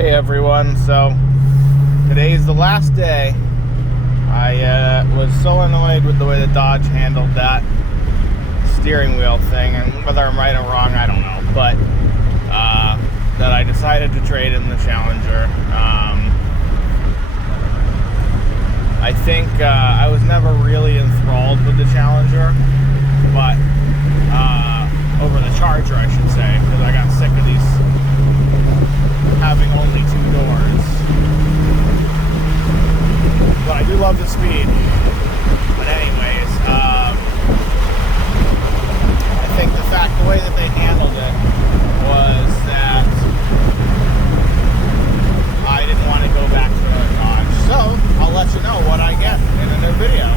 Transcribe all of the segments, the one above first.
Hey everyone, so today's the last day. I was so annoyed with the way the Dodge handled that steering wheel thing, and whether I'm right or wrong, I don't know, but that I decided to trade in the Challenger. I think I was never really enthralled with the Challenger, but over the Charger, I should say, because I got sick of these having only 2 doors. But I do love the speed. But anyways, I think the way that they handled it was that I didn't want to go back to a Dodge. So I'll let you know what I get in a new video.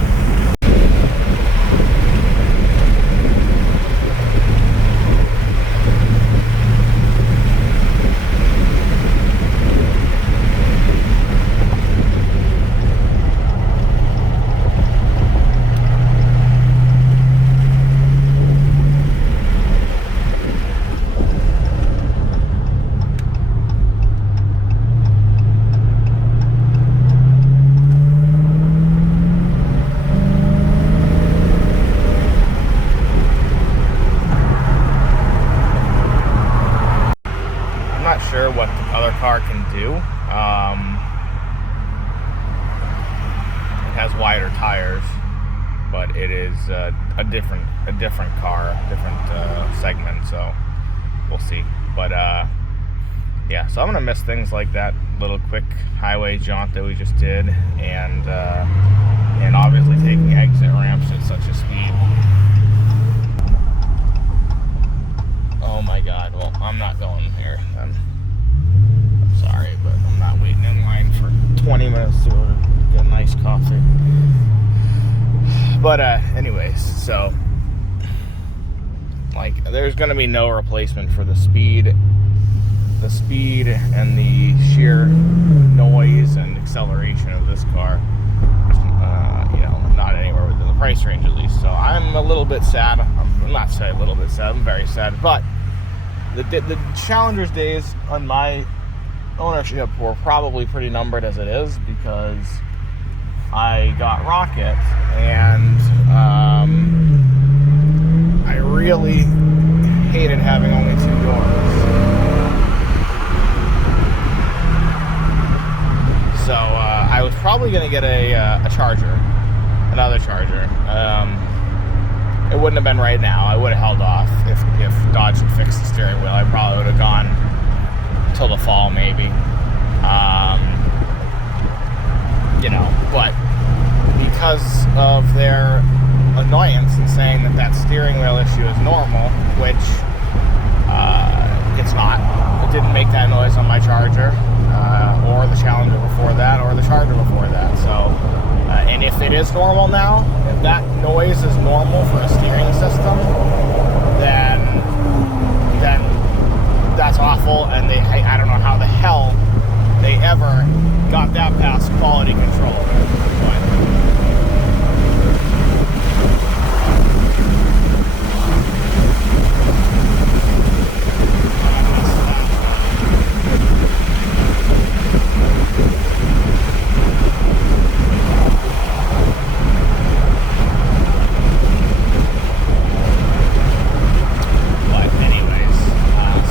Sure what the other car can do. It has wider tires, but it is a different car, different segment. So we'll see. But yeah, so I'm gonna miss things like that little quick highway jaunt that we just did, and obviously taking exit ramps at such a speed. Oh my God! Well, I'm not going here then. Sorry, but I'm not waiting in line for 20 minutes to get a nice coffee. But anyways, so like there's gonna be no replacement for the speed and the sheer noise and acceleration of this car. Not anywhere within the price range at least. So I'm a little bit sad. I'm not saying a little bit sad. I'm very sad. But the Challenger's days on my ownership were probably pretty numbered as it is, because I got Rocket, and I really hated having only 2 doors. So I was probably going to get a Charger, another Charger. It wouldn't have been right now. I would have held off if Dodge had fixed the steering wheel. I probably would have gone till the fall maybe. But because of their annoyance in saying that steering wheel issue is normal, which it's not. It didn't make that noise on my Charger, or the Challenger before that, or the Charger before that. So and if it is normal now, if that noise is normal for a steering system, then that's awful, and I don't know how the hell they ever got that past quality control.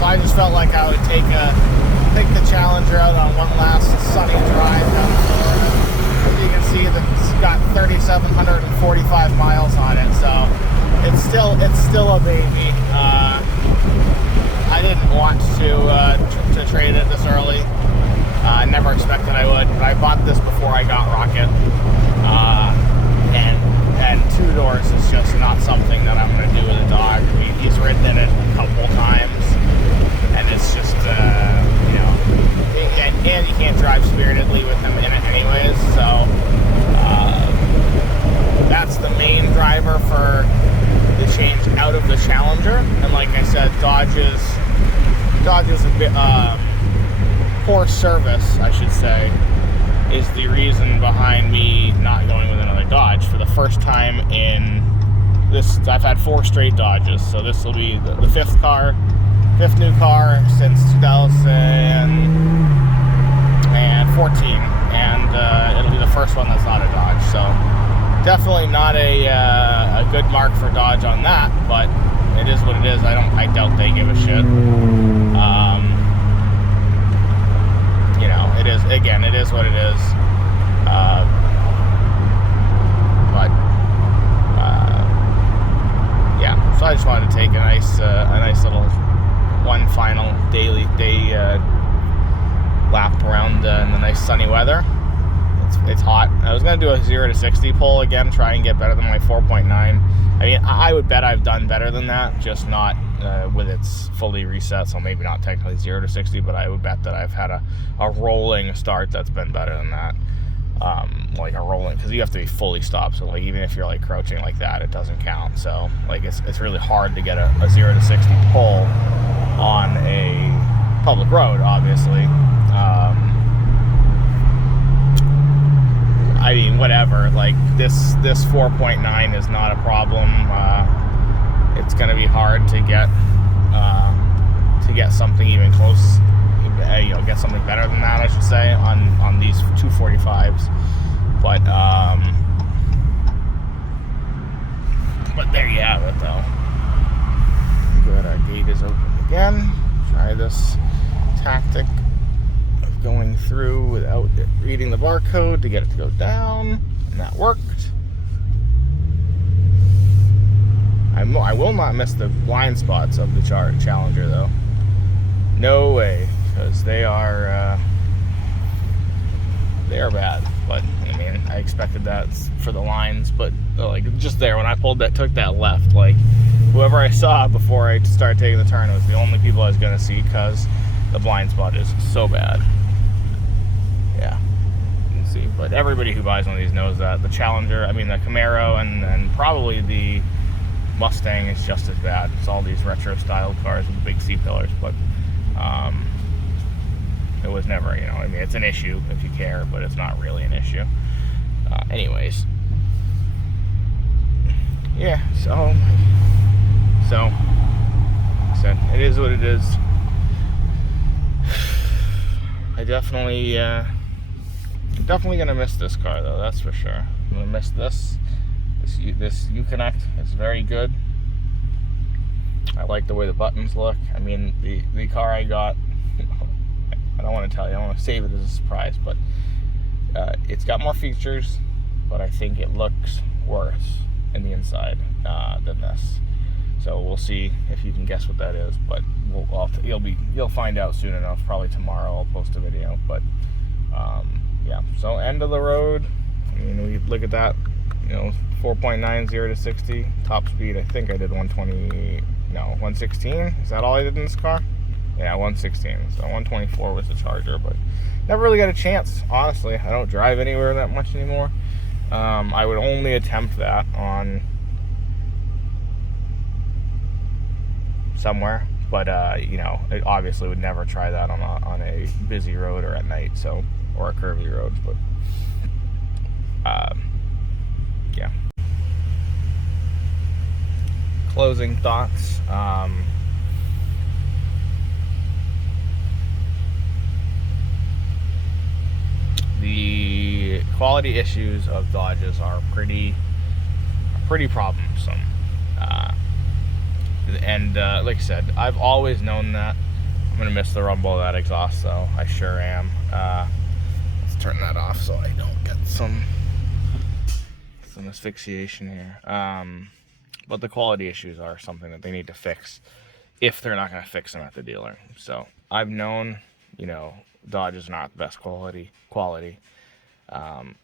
I just felt like I would take the Challenger out on one last sunny drive down to Florida. As you can see, it's got 3,745 miles on it, so it's still a baby. I didn't want to trade it this early. I never expected I would. But I bought this before I got Rocket, and 2 doors is just not something that I'm going to do with a Dodge. He's ridden in it a couple times. And it's just, and you can't drive spiritedly with him in it anyways, so that's the main driver for the change out of the Challenger. And like I said, Dodge's a bit, poor service, I should say, is the reason behind me not going with another Dodge. For the first time in this, I've had 4 straight Dodges, so this will be the 5th new car since 2000. good mark for Dodge on that, but it is what it is. I doubt they give a shit. You know, it is, again, it is what it is. Yeah, so I just wanted to take a nice little one final day lap around in the nice sunny weather. It's hot. I was gonna do a 0 to 60 pull again, try and get better than my 4.9. I mean, I would bet I've done better than that, just not with its fully reset, so maybe not technically 0 to 60, but I would bet that I've had a rolling start that's been better than that. Like a rolling, because you have to be fully stopped, so like even if you're like crouching like that, it doesn't count. So like it's really hard to get a 0 to 60 pull on a public road, obviously. I mean, whatever, like this 4.9 is not a problem. It's gonna be hard to get something even close, you know, get something better than that, I should say, on these 245s. But there you have it, though. Good, our gate is open again. Try this tactic of going through without it reading the barcode to get it to go down, and that worked. I will not miss the blind spots of the Challenger, though. No way, because they are bad. But I mean, I expected that for the lines, but like just there when I took that left, like whoever I saw before I started taking the turn was the only people I was gonna see, because the blind spot is so bad. Yeah, you can see. But everybody who buys one of these knows that the Challenger, I mean the Camaro, and probably the Mustang is just as bad. It's all these retro style cars with the big C-pillars, but it was never, you know, I mean, it's an issue if you care, but it's not really an issue. Anyways, yeah, so like I said, it is what it is. I definitely gonna miss this car, though, that's for sure. I'm gonna miss this Uconnect. It's very good. I like the way the buttons look. I mean, the car I got, I don't want to tell you, I want to save it as a surprise, but it's got more features, but I think it looks worse in the inside than this. So we'll see if you can guess what that is, but you'll find out soon enough. Probably tomorrow I'll post a video. But yeah, so end of the road. I mean, we look at that, you know, 4.9, 0 to 60 top speed. I think I did 116. Is that all I did in this car? Yeah, 116. So 124 was the Charger, but never really got a chance, honestly. I don't drive anywhere that much anymore. I would only attempt that on somewhere, but you know, I obviously would never try that on a busy road or at night, so, or a curvy road. But yeah. Closing thoughts. The quality issues of Dodges are pretty problemsome. And like I said, I've always known that. I'm gonna miss the rumble of that exhaust, though. I sure am. Let's turn that off so I don't get some asphyxiation here. But the quality issues are something that they need to fix if they're not gonna fix them at the dealer. So I've known, you know, Dodge is not the best quality.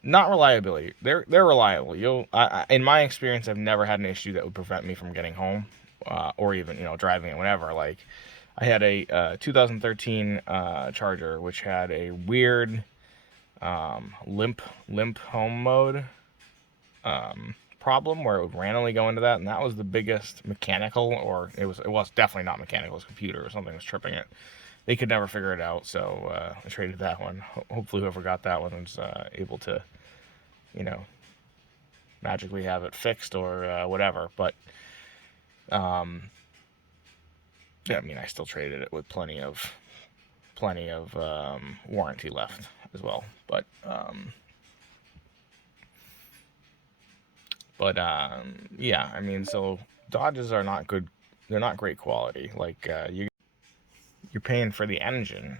Not reliability. They're reliable. In my experience, I've never had an issue that would prevent me from getting home, or even, you know, driving it whenever. Like, I had a 2013 Charger, which had a weird limp home mode problem where it would randomly go into that, and that was the biggest mechanical, or it was definitely not mechanical. It was computer or something was tripping it. They could never figure it out, so I traded that one. Hopefully whoever got that one was able to, you know, magically have it fixed or whatever. But yeah, I mean, I still traded it with plenty of warranty left as well. But But yeah, I mean, so Dodges are not good. They're not great quality. Like you're paying for the engine.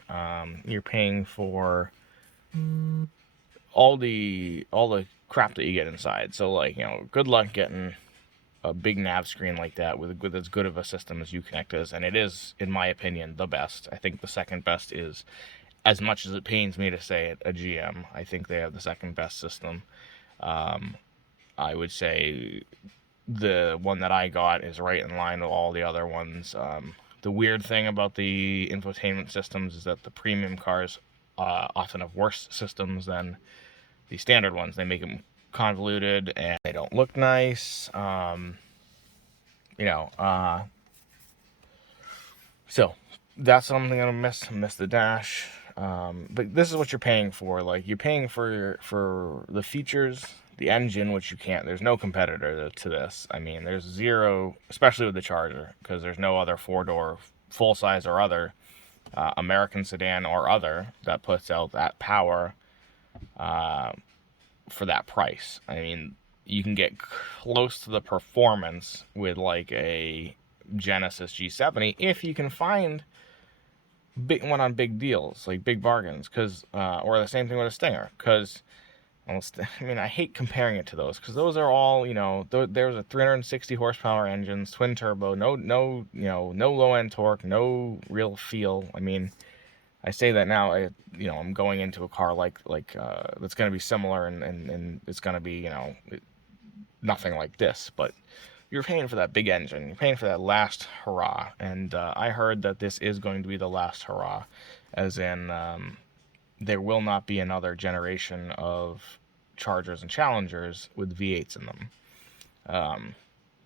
You're paying for all the crap that you get inside. So like, good luck getting a big nav screen like that with as good of a system as Uconnect is, and it is, in my opinion, the best. I think the second best is, as much as it pains me to say it, a GM. I think they have the second best system. I would say the one that I got is right in line with all the other ones. The weird thing about the infotainment systems is that the premium cars often have worse systems than the standard ones. They make them convoluted and they don't look nice. You know, so that's something I miss the dash. But this is what you're paying for. Like, you're paying for the features, the engine, which you can't. There's no competitor to this. I mean, there's zero, especially with the Charger, because there's no other four-door, full size or other American sedan or other that puts out that power for that price. I mean, you can get close to the performance with like a Genesis G70 if you can find big one on big deals, like big bargains, because or the same thing with a Stinger, because I mean, I hate comparing it to those, because those are all, there's a 360 horsepower engines, twin turbo, no low end torque, no real feel. I mean, I say that now, I'm going into a car like that's going to be similar, and it's going to be, nothing like this, but you're paying for that big engine. You're paying for that last hurrah. And I heard that this is going to be the last hurrah, as in there will not be another generation of Chargers and Challengers with V8s in them.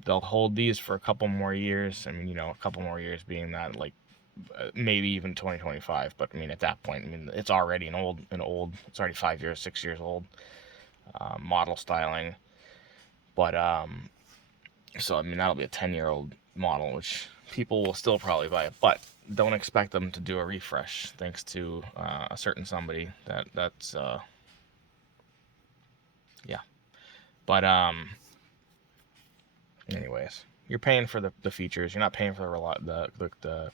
They'll hold these for a couple more years. I mean, a couple more years being that, like, maybe even 2025. But I mean, at that point, I mean, it's already it's already 5 years, 6 years old model styling. But so, I mean, that'll be a 10-year-old model, which people will still probably buy it, but don't expect them to do a refresh, thanks to a certain somebody that's yeah. But anyways, you're paying for the features. You're not paying for the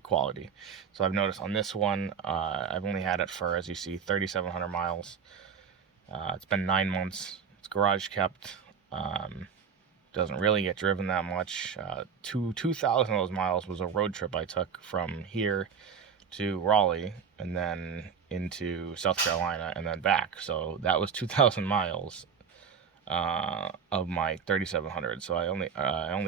quality. So I've noticed on this one, I've only had it for, as you see, 3,700 miles. It's been 9 months. It's garage kept. Doesn't really get driven that much. 2,000 of those miles was a road trip I took from here to Raleigh and then into South Carolina and then back. So that was 2,000 miles of my 3,700. So I only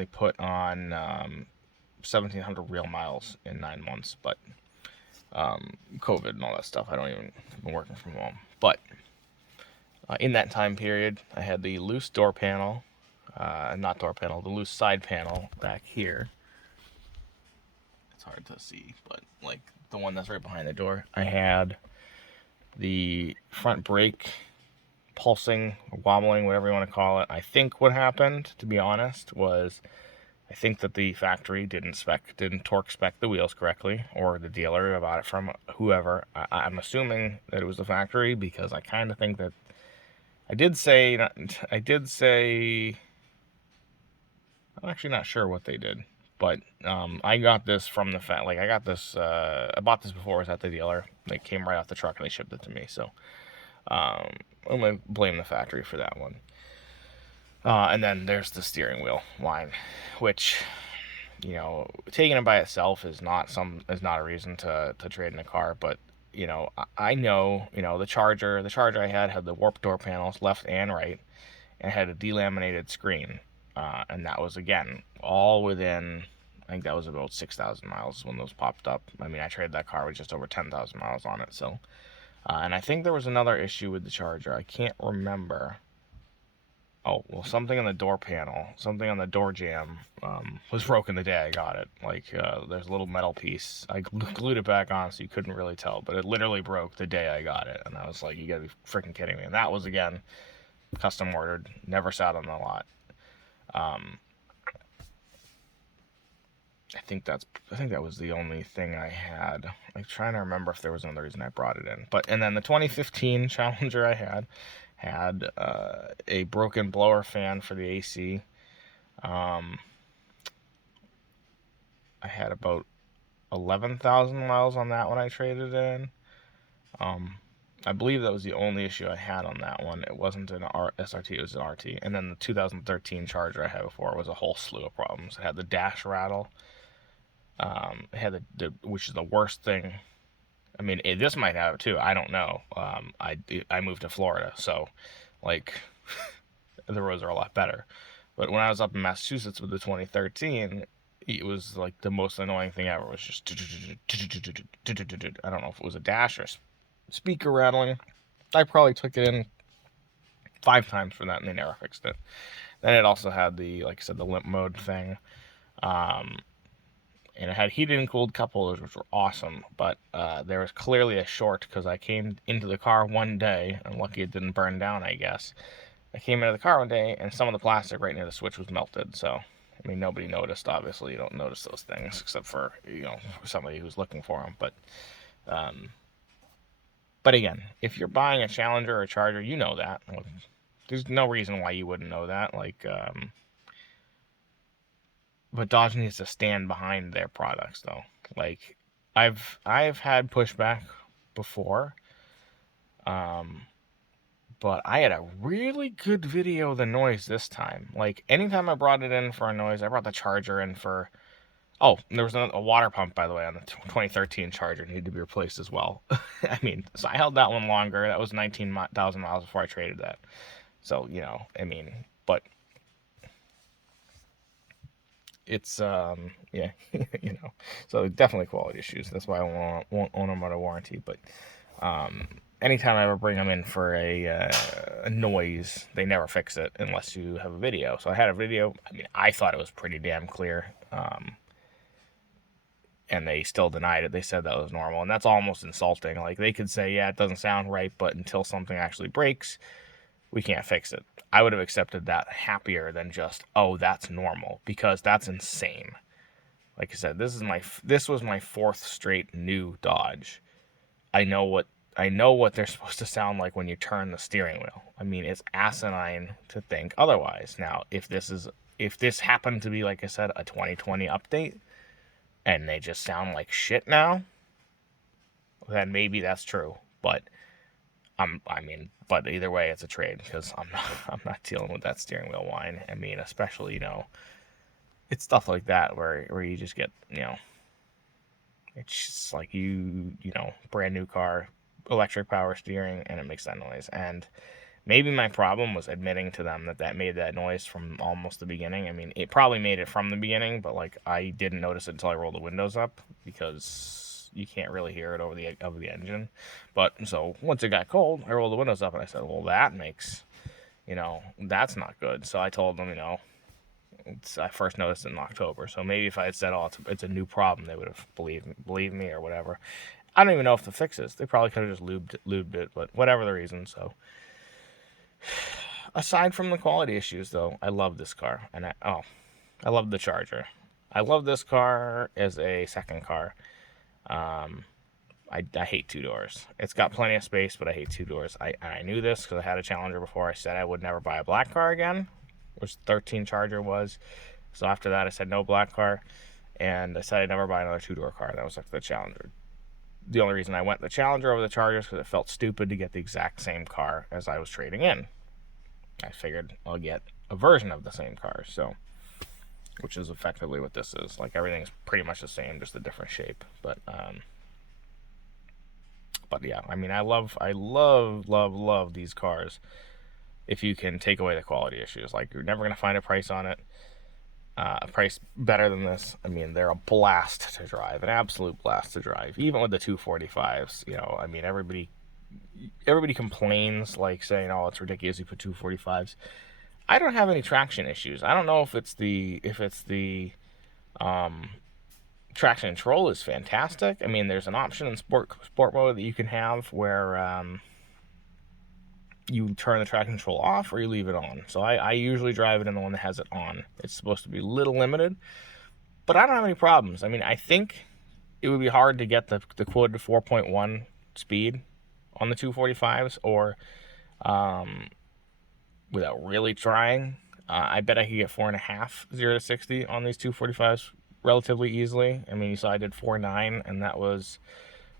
put on 1,700 real miles in 9 months. But COVID and all that stuff, I've been working from home. But in that time period, I had the loose door panel. Not door panel, the loose side panel back here. It's hard to see, but like the one that's right behind the door. I had the front brake pulsing, wobbling, whatever you want to call it. I think what happened, to be honest, was I think that the factory didn't torque spec the wheels correctly, or the dealer bought it from whoever. I'm assuming that it was the factory, because I kind of think that I did say I'm actually not sure what they did, but I got this from the I bought this before I was at the dealer. They came right off the truck and they shipped it to me, so I'm gonna blame the factory for that one. And then there's the steering wheel line, which, taking it by itself is not a reason to trade in a car, but I know, the Charger I had the warped door panels left and right, and had a delaminated screen. And that was, again, all within, I think that was about 6,000 miles when those popped up. I mean, I traded that car with just over 10,000 miles on it. So, and I think there was another issue with the Charger. I can't remember. Oh, well, something on the door panel, something on the door jamb was broken the day I got it. Like, there's a little metal piece. I glued it back on so you couldn't really tell, but it literally broke the day I got it. And I was like, you gotta be freaking kidding me. And that was, again, custom ordered, never sat on the lot. I think that was the only thing I had. I'm trying to remember if there was another reason I brought it in. And then the 2015 Challenger I had Had a broken blower fan for the AC. I had about 11,000 miles on that when I traded in. I believe that was the only issue I had on that one. It wasn't an SRT, it was an RT. And then the 2013 Charger I had before was a whole slew of problems. It had the dash rattle. It had which is the worst thing. I mean, this might have it too. I don't know. I moved to Florida, so like the roads are a lot better. But when I was up in Massachusetts with the 2013, it was like the most annoying thing ever. It was just I don't know if it was a dash or speaker rattling. I probably took it in 5 times for that, and they never fixed it. Then it also had the, like I said, the limp mode thing. And it had heated and cooled cup holders, which were awesome. But there was clearly a short because I came into the car one day, and lucky it didn't burn down, I guess. I came into the car one day, and some of the plastic right near the switch was melted. So, I mean, nobody noticed. Obviously, you don't notice those things except for somebody who's looking for them. But again, if you're buying a Challenger or a Charger, you know that. There's no reason why you wouldn't know that. But Dodge needs to stand behind their products, though. Like, I've had pushback before, but I had a really good video of the noise this time. Like, anytime I brought it in for a noise, I brought the Charger in for. Oh, there was a water pump, by the way, on the 2013 Charger. Needed to be replaced as well. I mean, so I held that one longer. That was 19,000 miles before I traded that. So, but it's, yeah, so definitely quality issues. That's why I won't own them under warranty. But anytime I ever bring them in for a noise, they never fix it unless you have a video. So I had a video. I mean, I thought it was pretty damn clear. And they still denied it. They said that was normal, and that's almost insulting. Like, they could say, yeah, it doesn't sound right, but until something actually breaks, we can't fix it. I would have accepted that happier than just, oh, that's normal, because that's insane. Like I said, this was my 4th straight new Dodge. I know what they're supposed to sound like when you turn the steering wheel. I mean, it's asinine to think otherwise. Now, if this happened to be, like I said, a 2020 update, and they just sound like shit now, then maybe that's true. But but either way, it's a trade, because I'm not dealing with that steering wheel whine. I mean, especially it's stuff like that where you just get it's just like brand new car, electric power steering, and it makes that noise. And maybe my problem was admitting to them that made that noise from almost the beginning. I mean, it probably made it from the beginning, but like I didn't notice it until I rolled the windows up, because you can't really hear it over the engine. But so once it got cold, I rolled the windows up and I said, well, that makes, that's not good. So I told them, I first noticed it in October. So maybe if I had said, oh, it's a new problem, they would have believed me or whatever. I don't even know if the fix is. They probably could have just lubed it, but whatever the reason. So aside from the quality issues, though, I love this car, and I love the Charger. I love this car as a second car. I hate 2 doors. It's got plenty of space, but I hate 2 doors. I knew this because I had a Challenger before. I said I would never buy a black car again, which the 13 Charger was. So after that, I said no black car, and I said I'd never buy another 2-door car. That was like the Challenger. The only reason I went the Challenger over the Charger is because it felt stupid to get the exact same car as I was trading in. I figured I'll get a version of the same car, so, which is effectively what this is. Like, everything's pretty much the same, just a different shape. But yeah, I mean, I love these cars. If you can take away the quality issues, like, you're never gonna find a price on it. A price better than this. I mean, they're a blast to drive, an absolute blast to drive. Even with the 245s, I mean, everybody complains, like, saying, oh, it's ridiculous you put 245s. I don't have any traction issues. I don't know if it's the traction control is fantastic. I mean, there's an option in sport mode that you can have where you turn the traction control off or you leave it on. So I usually drive it in the one that has it on. It's supposed to be a little limited, but I don't have any problems. I mean, I think it would be hard to get the quoted 4.1 speed on the 245s, or without really trying. I bet I could get 4.5 0 to 60 on these 245s relatively easily. I mean, you saw I did 4.9, and that was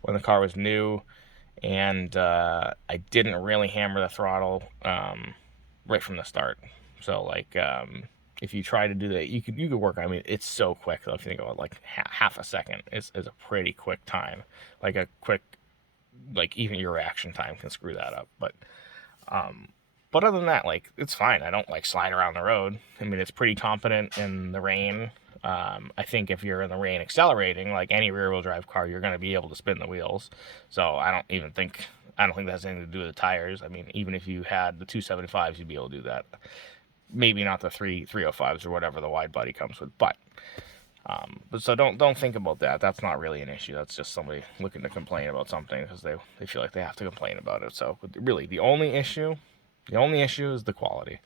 when the car was new, and I didn't really hammer the throttle right from the start. So like, if you try to do that, you could work. I mean, it's so quick though. If you think about it, like half a second is a pretty quick time. Like a quick, like even your reaction time can screw that up. But other than that, like it's fine. I don't like slide around the road. I mean, it's pretty competent in the rain. I think if you're in the rain accelerating, like any rear-wheel drive car, you're going to be able to spin the wheels. So I don't think that has anything to do with the tires. I mean, even if you had the 275s, you'd be able to do that. Maybe not the 305s or whatever the wide body comes with, but so don't think about that. That's not really an issue. That's just somebody looking to complain about something because they feel like they have to complain about it. So really, the only issue is the quality.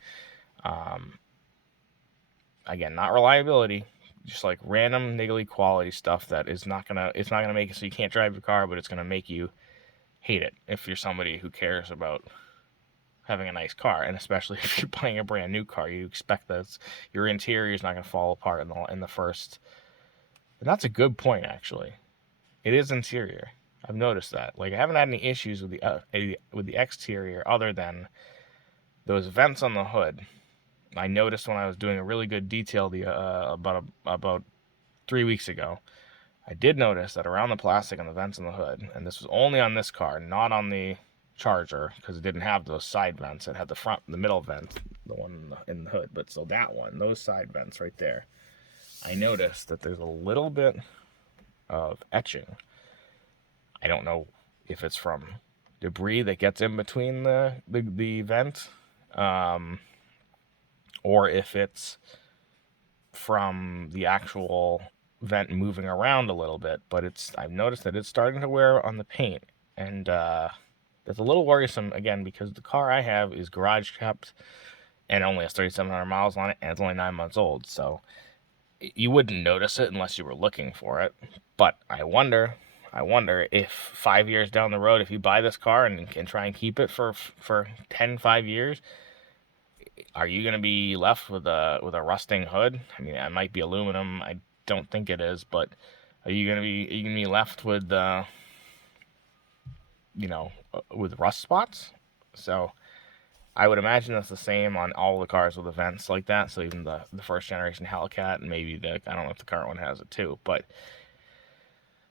Again, not reliability, just like random niggly quality stuff that it's not gonna make it so you can't drive your car, but it's gonna make you hate it if you're somebody who cares about having a nice car, and especially if you're buying a brand new car, you expect that your interior is not gonna fall apart in the first. And that's a good point, actually. It is interior. I've noticed that. Like I haven't had any issues with the exterior other than those vents on the hood. I noticed when I was doing a really good detail about 3 weeks ago. I did notice that around the plastic on the vents on the hood, and this was only on this car, not on the Charger, because it didn't have those side vents. It had the middle vent, the one in the hood. But so that one, those side vents right there, I noticed that there's a little bit of etching. I don't know if it's from debris that gets in between the vent, or if it's from the actual vent moving around a little bit. But I've noticed that it's starting to wear on the paint, and that's a little worrisome again because the car I have is garage kept and only has 3,700 miles on it, and it's only 9 months old. So you wouldn't notice it unless you were looking for it. But I wonder if 5 years down the road, if you buy this car and can try and keep it for 5 years, are you going to be left with a rusting hood? I mean, it might be aluminum. I don't think it is, but are you going to be left with with rust spots? So I would imagine that's the same on all the cars with events like that. So even the first generation Hellcat, and maybe I don't know if the current one has it too, but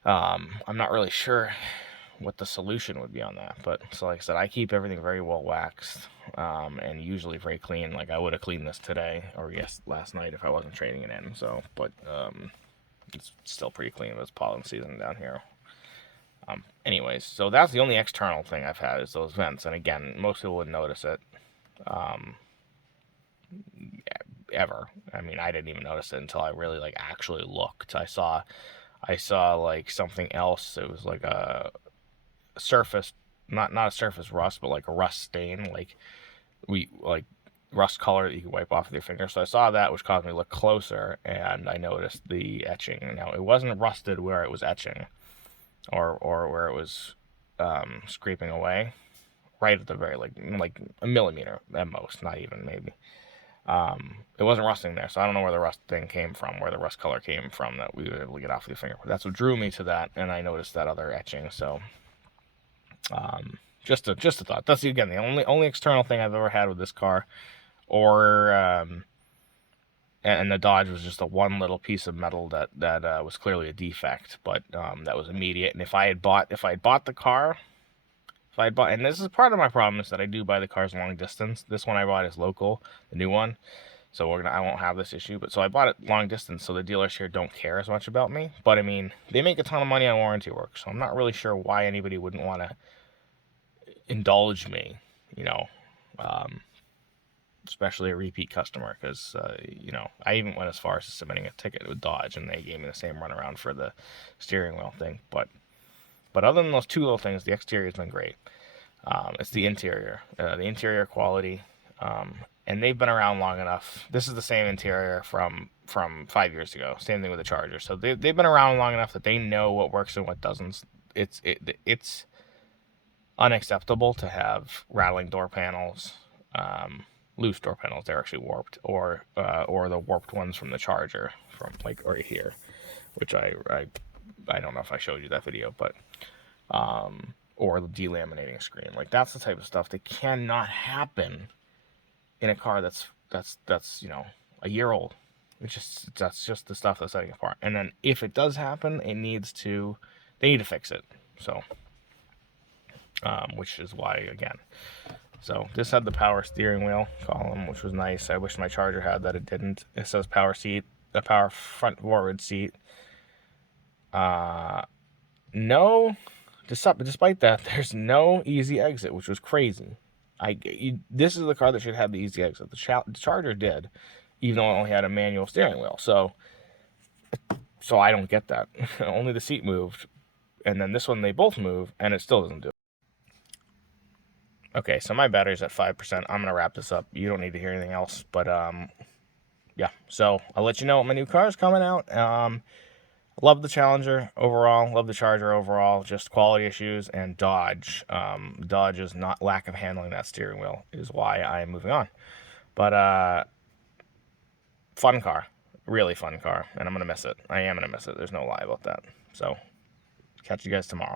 I'm not really sure what the solution would be on that. But so like I said, I keep everything very well waxed, and usually very clean. Like I would have cleaned this today or last night if I wasn't trading it in. So, but it's still pretty clean. It was pollen season down here. Anyways, so that's the only external thing I've had is those vents. And again, most people wouldn't notice it. Ever. I mean, I didn't even notice it until I really like actually looked. I saw like something else. It was like a surface, not a surface rust, but like a rust stain, like rust color that you can wipe off with your finger. So I saw that, which caused me to look closer, and I noticed the etching. Now it wasn't rusted where it was etching, or where it was scraping away, right at the very like a millimeter at most, not even maybe. It wasn't rusting there, so I don't know where the rust thing came from, where the rust color came from that we were able to get off the finger. But that's what drew me to that, and I noticed that other etching. So, just a thought. That's again the only external thing I've ever had with this car, or and the Dodge was just a one little piece of metal that was clearly a defect, but that was immediate. And if I had bought the car. And this is part of my problem is that I do buy the cars long distance. This one I bought is local, the new one, so I won't have this issue. But so I bought it long distance, so the dealers here don't care as much about me. But I mean, they make a ton of money on warranty work, so I'm not really sure why anybody wouldn't want to indulge me, especially a repeat customer, because I even went as far as submitting a ticket with Dodge, and they gave me the same runaround for the steering wheel thing, but. But other than those two little things, the exterior has been great. It's the interior quality, and they've been around long enough. This is the same interior from 5 years ago. Same thing with the Charger. So they've been around long enough that they know what works and what doesn't. It's unacceptable to have rattling door panels, loose door panels. They're actually warped, or the warped ones from the Charger, from like right here, which I don't know if I showed you that video, but or the delaminating screen. Like, that's the type of stuff that cannot happen in a car that's a year old. That's just the stuff that's setting it apart. And then if it does happen, they need to fix it. So, which is why, again. So this had the power steering wheel column, which was nice. I wish my Charger had that. It didn't. It says power seat, the power front forward seat. No, despite that, there's no easy exit, which was crazy. This is the car that should have the easy exit. The Charger did, even though it only had a manual steering wheel. So I don't get that. Only the seat moved, and then this one they both move, and it still doesn't do it. Okay, so my battery's at 5%. I'm gonna wrap this up. You don't need to hear anything else, but yeah. So I'll let you know when my new car is coming out. Love the Challenger overall. Love the Charger overall. Just quality issues, and Dodge. Dodge's not lack of handling that steering wheel is why I am moving on. But fun car, really fun car, and I'm gonna miss it. I am gonna miss it. There's no lie about that. So catch you guys tomorrow.